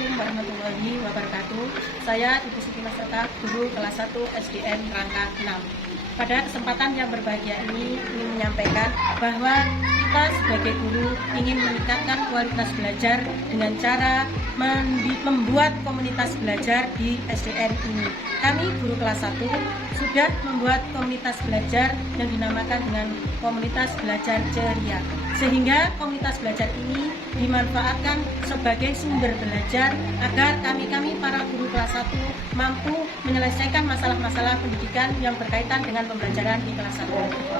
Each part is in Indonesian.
Assalamualaikum warahmatullahi wabarakatuh. Saya Ibu Siti Maserta, guru kelas 1 SDN Rangka 6. Pada kesempatan yang berbahagia ini ingin menyampaikan bahwa kita sebagai guru ingin meningkatkan kualitas belajar dengan cara membuat komunitas belajar di SDN ini. Kami guru kelas 1 sudah membuat komunitas belajar yang dinamakan dengan komunitas belajar ceria, sehingga komunitas belajar ini dimanfaatkan sebagai sumber belajar agar kami para guru kelas 1 mampu menyelesaikan masalah-masalah pendidikan yang berkaitan dengan pembelajaran di kelas 1.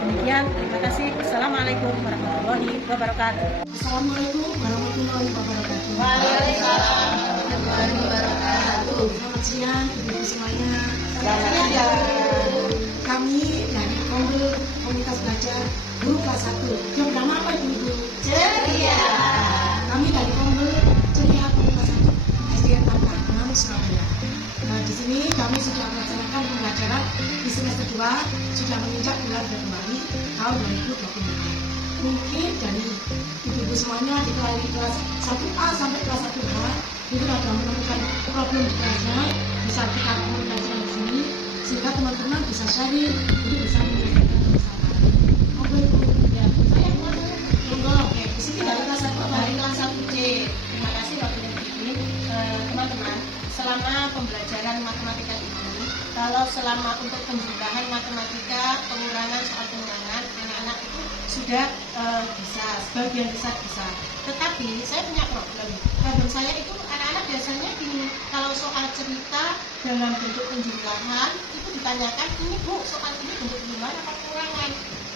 Demikian, terima kasih. Assalamualaikum warahmatullahi wabarakatuh. Assalamualaikum warahmatullahi wabarakatuh. Waalaikumsalam warahmatullahi wabarakatuh. Selamat siang ibu-ibu semuanya. Selamat siang. Kami dari komunitas belajar guru kelas 1. Yang bernama apa ibu? Ceria. Kami dari ceria komunitas 1 SDN Rangka 6 Surabaya. Nah, di sini kami sudah melaksanakan pembelajaran di semester 2 sudah menginjak bulan Februari tahun 2024. Mungkin dari ibu-ibu semuanya di kelas 1A sampai kelas 1H itu ada menemukan problem di kelasnya, bisa kita komunikasikan di sini sehingga teman-teman bisa sharing, jadi bisa menyelesaikan masalah. Oke ibu, ya saya monggo. Oke, di sini dari kelas 1 Dari kelas 1C. Terima kasih waktunya ini, teman-teman. Selama pembelajaran matematika ini, kalau selama untuk penjumlahan matematika, pengurangan soal pengurangan, anak-anak itu sudah bisa, sebagian besar bisa. Tetapi saya punya problem saya itu anak-anak biasanya gini, kalau soal cerita dalam bentuk penjumlahan itu ditanyakan, ini Bu, soal ini bentuk penjumlahan apa pengurangan?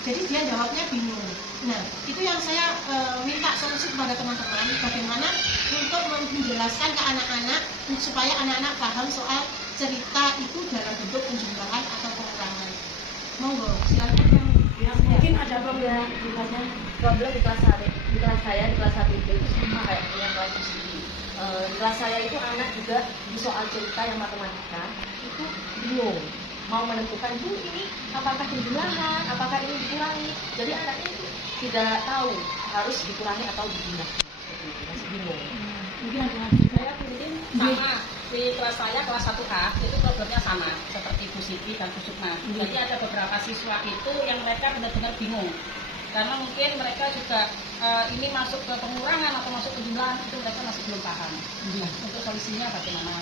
Jadi dia jawabnya bingung. Nah, itu yang saya minta solusi kepada teman-teman, bagaimana untuk menjelaskan ke anak-anak supaya anak-anak paham soal cerita itu dalam bentuk penjumlahan atau pengurangan. Monggo, silakan yang mungkin ada problem di kelas saya di kelas 1 itu sama kayak yang kelas sendiri. Di kelas saya itu anak juga di soal cerita yang matematika itu bingung mau menentukan Bu ini apakah penjumlahan, apakah ini dikurangi. Jadi anaknya itu tidak tahu harus dikurangi atau dijumlahkan, seperti itu, masih bingung. mungkin ada Saya mungkin sama di kelas saya kelas 1A itu problemnya sama seperti Bu Siti dan Bu Sukma. Jadi ada beberapa siswa itu yang mereka benar-benar bingung karena mungkin mereka juga ini masuk ke pengurangan atau masuk penjumlahan itu mereka masih belum paham. Untuk solusinya bagaimana?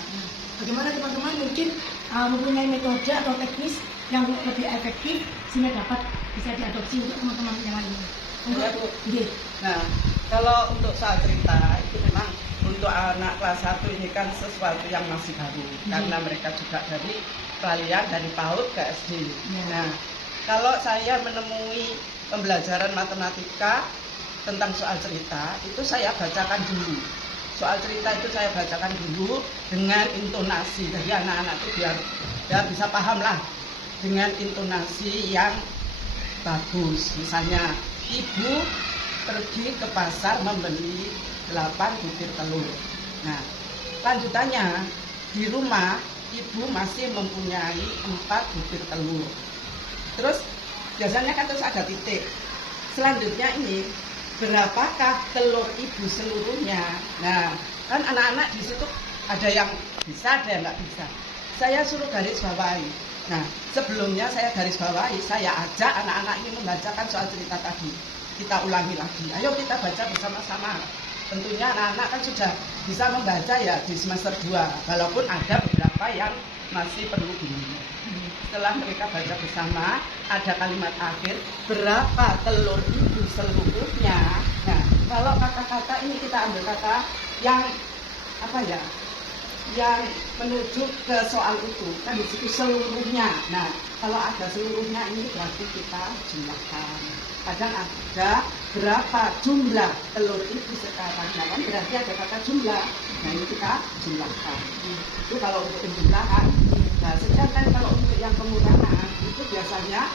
Bagaimana teman-teman mungkin mempunyai metode atau teknis yang lebih efektif sehingga dapat bisa diadopsi untuk teman-teman yang lainnya. Ya, Bu. Iya. Nah, kalau untuk soal cerita itu memang untuk anak kelas 1 ini kan sesuatu yang masih baru karena mereka juga dari peralihan dari PAUD ke SD. Nah, kalau saya menemui pembelajaran matematika tentang soal cerita itu saya bacakan dulu. Soal cerita itu saya bacakan dulu dengan intonasi. Jadi anak-anak itu biar ya bisa paham lah dengan intonasi yang bagus. Misalnya, Ibu pergi ke pasar membeli 8 butir telur. Nah, lanjutannya di rumah Ibu masih mempunyai 4 butir telur. Terus biasanya kan terus ada titik. Selanjutnya ini berapakah telur Ibu seluruhnya? Nah, kan anak-anak di situ ada yang bisa, ada yang nggak bisa. Saya suruh garis bawahi. Nah, sebelumnya saya garis bawahi, saya ajak anak-anak ini membacakan soal cerita tadi. Kita ulangi lagi. Ayo kita baca bersama-sama. Tentunya anak-anak kan sudah bisa membaca ya di semester 2, walaupun ada beberapa yang masih perlu bingung. Setelah mereka baca bersama, ada kalimat akhir, berapa telur Ibu seluruhnya. Nah, kalau kata-kata ini kita ambil kata yang apa ya, yang menuju ke soal itu, kan di situ seluruhnya. Nah, kalau ada seluruhnya ini berarti kita jumlahkan. Kadang ada berapa jumlah telur Ibu sekarang, nah kan berarti ada kata jumlah. Nah, ini kita jumlahkan. Itu kalau untuk penjumlahan. Nah, sedangkan kalau untuk yang pengurangan itu biasanya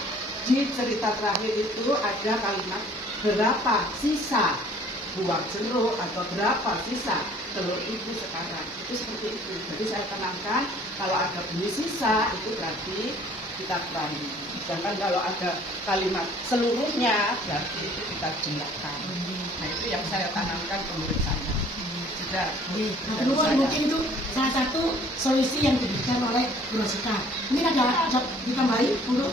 di cerita terakhir itu ada kalimat berapa sisa buah jeruk atau berapa sisa telur Ibu sekarang. Itu seperti itu. Jadi saya tenangkan kalau ada bunyi sisa itu berarti kita kurangi. Sedangkan kalau ada kalimat seluruhnya berarti itu kita jumlahkan. Nah, itu yang saya tanamkan ke murid saya. tidak. Nah, kedua mungkin itu salah satu solusi yang diberikan oleh Bu Rosita. Mungkin ada ditambahi untuk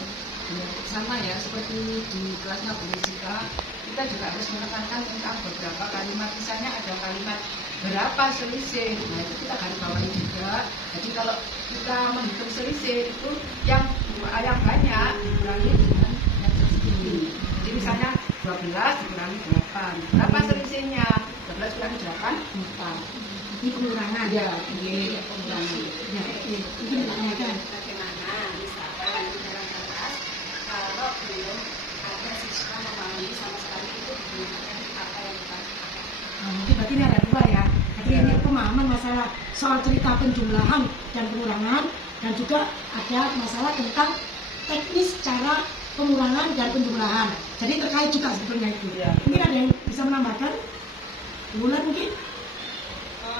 Sama ya, seperti di kelasnya Bu Jessica, kita juga harus menekankan tentang beberapa kalimat. Misalnya ada kalimat berapa selisih, nah itu kita garis bawahi juga. Jadi kalau kita menghitung selisih itu yang banyak dikurangi dengan yang sedikit. Jadi misalnya 12 dikurangi 8, berapa selisihnya? 12 kurangi 8, 4. ini pengurangan. Ya, ini pengurangan. Ya, ini ditanyakan. Bagaimana misalkan di dalam kelas kalau belum ada siswa memahami sama sekali itu gunakan apa yang kita pakai. Nah, mungkin berarti ini ada dua ya. Jadi ini pemahaman masalah soal cerita penjumlahan dan pengurangan, dan juga ada masalah tentang teknis cara pengurangan dan penjumlahan. Jadi terkait juga sebetulnya itu. Iya. Mungkin ada yang bisa menambahkan? Bulan mungkin?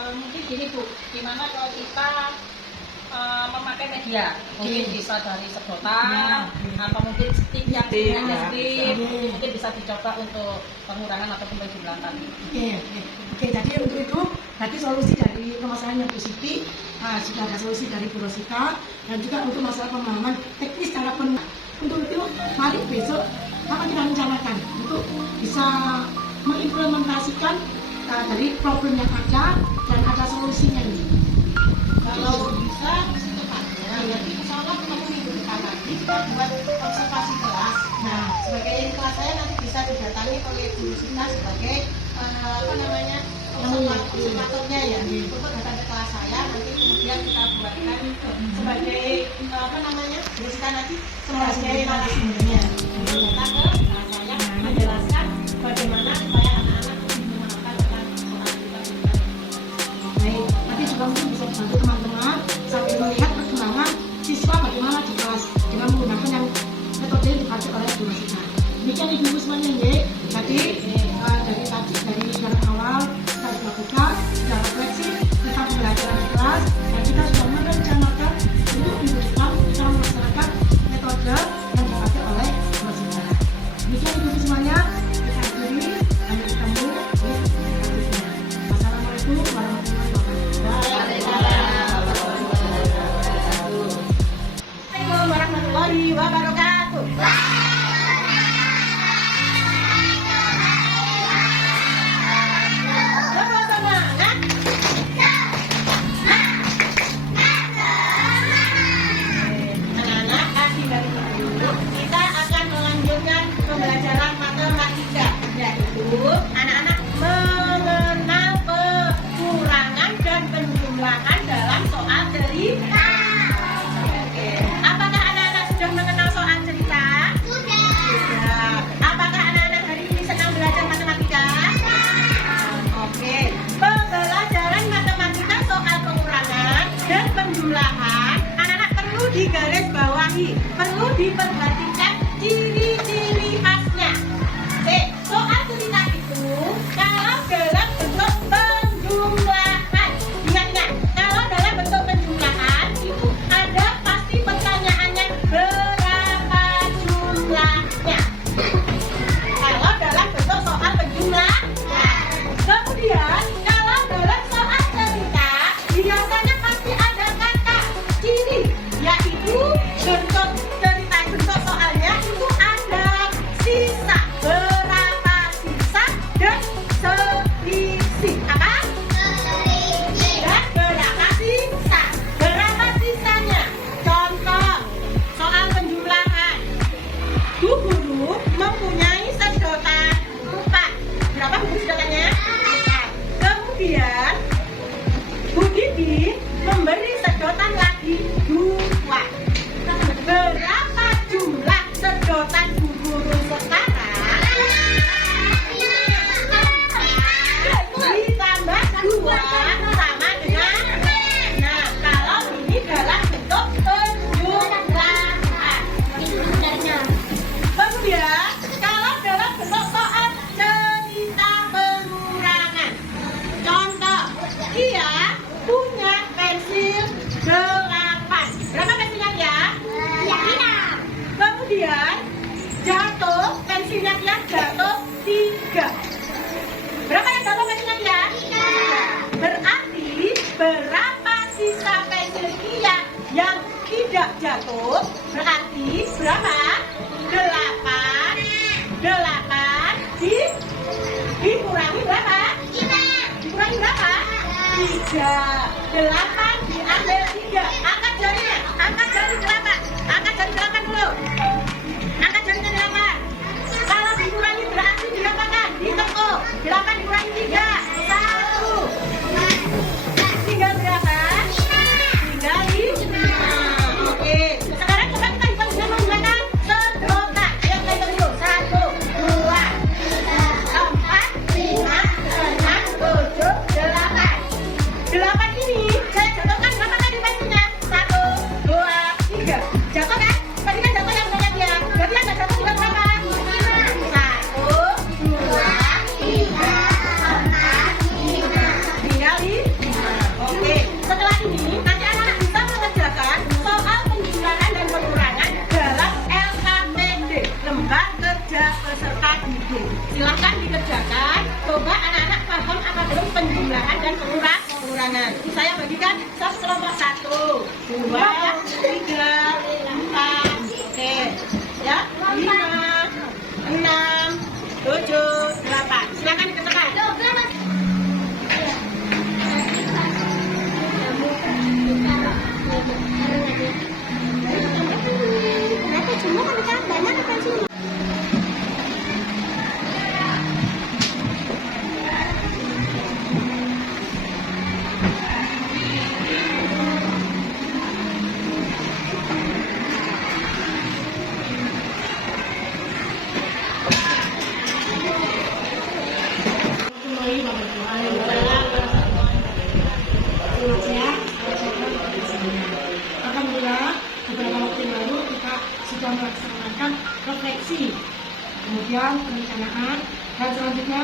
Mungkin gini Bu, gimana kalau kita memakai media, mungkin bisa dari sedotan, atau mungkin stick yang Stick, stick, ya, bisa. mungkin bisa dicoba untuk pengurangan ataupun penjumlahan tadi. Oke, jadi untuk itu tadi solusi dari permasalahan yang positif, sudah ada solusi dari Bu Rosita, dan juga untuk masalah pemahaman teknis cara untuk itu mari besok apa kita rencanakan untuk bisa mengimplementasikan dari problem yang ada dan ada solusinya ini. Kalau bisa secepatnya, nanti insya Allah ketemu minggu depan lagi kita buat observasi kelas. Nah, sebagai kelas saya nanti bisa didatangi oleh Bu Sita sebagai observatornya ya, untuk datang ke kelas saya. Nanti kemudian kita buatkan sebagai Bu Sita nanti sebagai narasumbernya. Datang ke kelas saya menjelaskan bagaimana supaya anak-anak mengenalkan tentang soal kita. Baik, nanti juga mungkin bisa dibantu teman-teman sambil melihat perkembangan siswa bagaimana di kelas dengan menggunakan yang metode yang dipakai oleh Bu Rosita. Demikian ibu-ibu semuanya ya. Jadi dari sekarang awal kita sudah buka, sudah refleksi tentang pembelajaran di kelas, dan kita sudah merencanakan untuk minggu depan kita melaksanakan metode yang dipakai oleh Bu Rosita. Demikian ibu-ibu semuanya, kita akhiri, sampai ketemu di selanjutnya. Wassalamualaikum warahmatullahi wabarakatuh. Assalamualaikum warahmatullahi wabarakatuh. Semua semangat. Anak-anak, kasih dari ibu, kita akan melanjutkan pembelajaran matematika, yaitu anak-anak mengenal pengurangan dan penjumlahan dalam soal cerita. Oke. Apakah anak-anak sudah mengenal soal cerita? Sudah. Apakah anak-anak hari ini senang belajar matematika? Oke. Pembelajaran matematika soal pengurangan dan penjumlahan, anak-anak perlu digarisbawahi, perlu diperhatikan ciri-ciri khasnya. Soal cerita itu kalau dalam bentuk penjumlahan, ingat-ingat, kalau dalam bentuk penjumlahan itu ada pasti pertanyaannya berapa jumlahnya. Kalau dalam bentuk soal penjumlahan, kemudian kalau dalam soal cerita biasanya pasti ada kata ciri, yaitu bentuk cerita, bentuk soal Yang tidak jatuh berarti berapa? 8 dikurangi berapa? 5. Dikurangi berapa? 3. 8 diambil 3. Angkat jarinya. Angkat jari 8. Angkat jari 8 dulu. Angkat jarinya 8. Kalau dikurangi berarti diapakan? Ditekuk. 8 dikurangi 3. 1. Tinggal berapa? Tinggal 5. Oke. Sekarang coba kita hitung dengan menggunakan sedotan. Yang lain dulu. 1, 2, 4, 5, 6, 7, 8. 8 ini saya jatuhkan berapa tadi pastinya? 1, 2, 3. Jatuh kan? Tadi kan jatuh yang banyak ya. Berarti yang nggak jatuh juga berapa? 1, 2, 3, 4, 5. Tinggal 5. Oke. Setelah ini nanti anak-anak bisa mengerjakan soal penjumlahan dan pengurangan dalam LKPD, Lembar Kerja Peserta Didik. Silahkan dikerjakan. Coba anak-anak paham apa belum penjumlahan dan pengurangan. Saya bagikan kelompok 1, 2, 3, 4. Oke. Ya, 5, 6, 7, 8. Silahkan dikerjakan. Berapa jumlah kan banyak apa sih? Alhamdulillah beberapa waktu yang lalu kita sudah melaksanakan refleksi, kemudian perencanaan, dan selanjutnya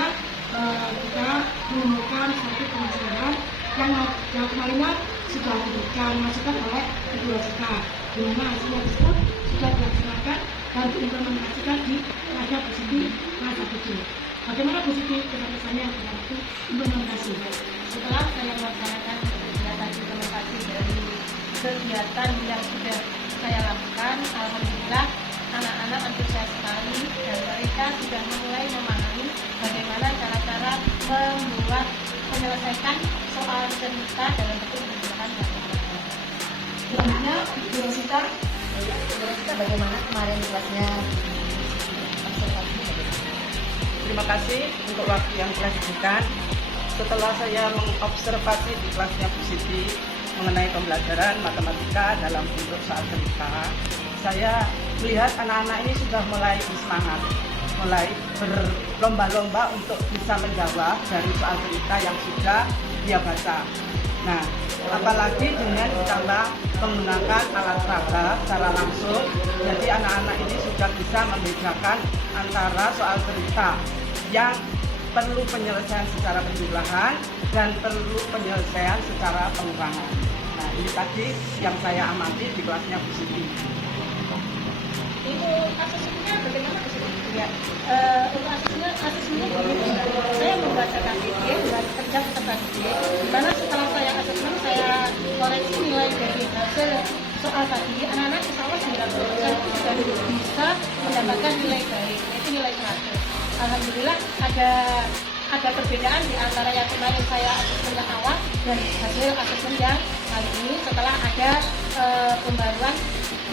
kita menemukan satu pemasaran yang kemarinnya sudah diberikan masukan oleh kedua kita, di mana hasilnya tersebut sudah dilaksanakan dan diimplementasikan di kelasnya Bu Siti kelas 1. Bagaimana Bu Siti kesan-kesannya pada waktu implementasi? Setelah saya melaksanakan kegiatan implementasi dari kegiatan yang sudah saya lakukan, alhamdulillah anak-anak antusias sekali dan mereka sudah mulai memahami bagaimana cara-cara membuat menyelesaikan soal cerita dalam bentuk penjelasan dan pengurangan. Selanjutnya, Bu Rosita, Bagaimana kemarin kelasnya observasi? Terima kasih untuk waktu yang telah diberikan. Setelah saya mengobservasi di kelasnya Bu Siti mengenai pembelajaran matematika dalam bentuk soal cerita, saya melihat anak-anak ini sudah mulai bersemangat, mulai berlomba-lomba untuk bisa menjawab dari soal cerita yang sudah dia baca. Nah, apalagi dengan ditambah menggunakan alat peraga secara langsung, jadi anak-anak ini sudah bisa membedakan antara soal cerita yang perlu penyelesaian secara penjumlahan dan perlu penyelesaian secara pengurangan. Nah, ini tadi yang saya amati di kelasnya Bu Siti. Itu asesmennya bagaimana Bu Siti? Ya, untuk asesmennya begini, saya membaca KTP, membaca kerja peserta didik, di mana setelah saya asesmen, saya koreksi nilai dari hasil soal tadi, anak-anak insya Allah 90% itu sudah bisa mendapatkan nilai baik, yaitu nilai 100. Alhamdulillah ada perbedaan di antara yang kemarin saya asesmen yang awal dan hasil asesmen yang kali ini setelah ada pembaruan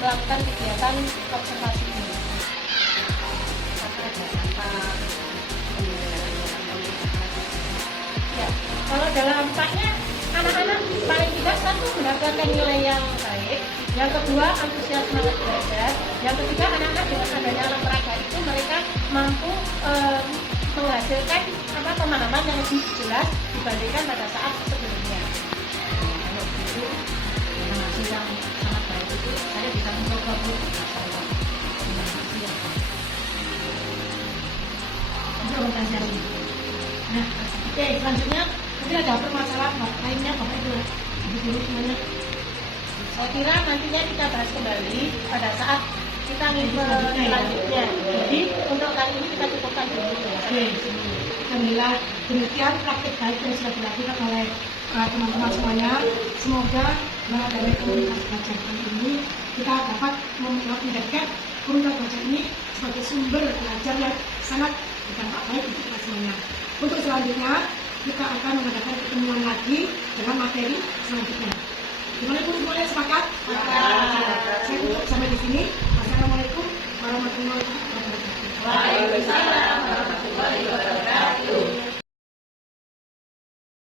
melakukan kegiatan observasi ini. Ya, kalau dalam dampaknya anak-anak paling tidak satu mendapatkan nilai yang baik, yang kedua antusias semangat belajar, yang ketiga anak-anak dengan adanya alat peraga itu mereka mampu menghasilkan pemahaman yang lebih jelas dibandingkan pada saat sebelumnya. Kalau itu dengan hasil yang sangat baik itu saya bisa mencoba Bu. Nah, oke, selanjutnya mungkin ada permasalahan lainnya Bapak Ibu. Ibu semuanya. Saya kira nantinya kita bahas kembali pada saat kita selanjutnya. Jadi untuk kali ini kita cukupkan dulu. Oke, alhamdulillah demikian praktik baik yang sudah dilakukan oleh teman-teman semuanya. Semoga Nah, dari komunitas belajar kali ini kita dapat menjadikan komunitas belajar ini sebagai sumber belajar yang sangat berdampak baik untuk kita semuanya. Untuk selanjutnya kita akan mengadakan pertemuan lagi dengan materi selanjutnya. Gimana Ibu semuanya, sepakat? Saya tutup sampai di sini. Wassalamualaikum warahmatullahi wabarakatuh. Waalaikumsalam.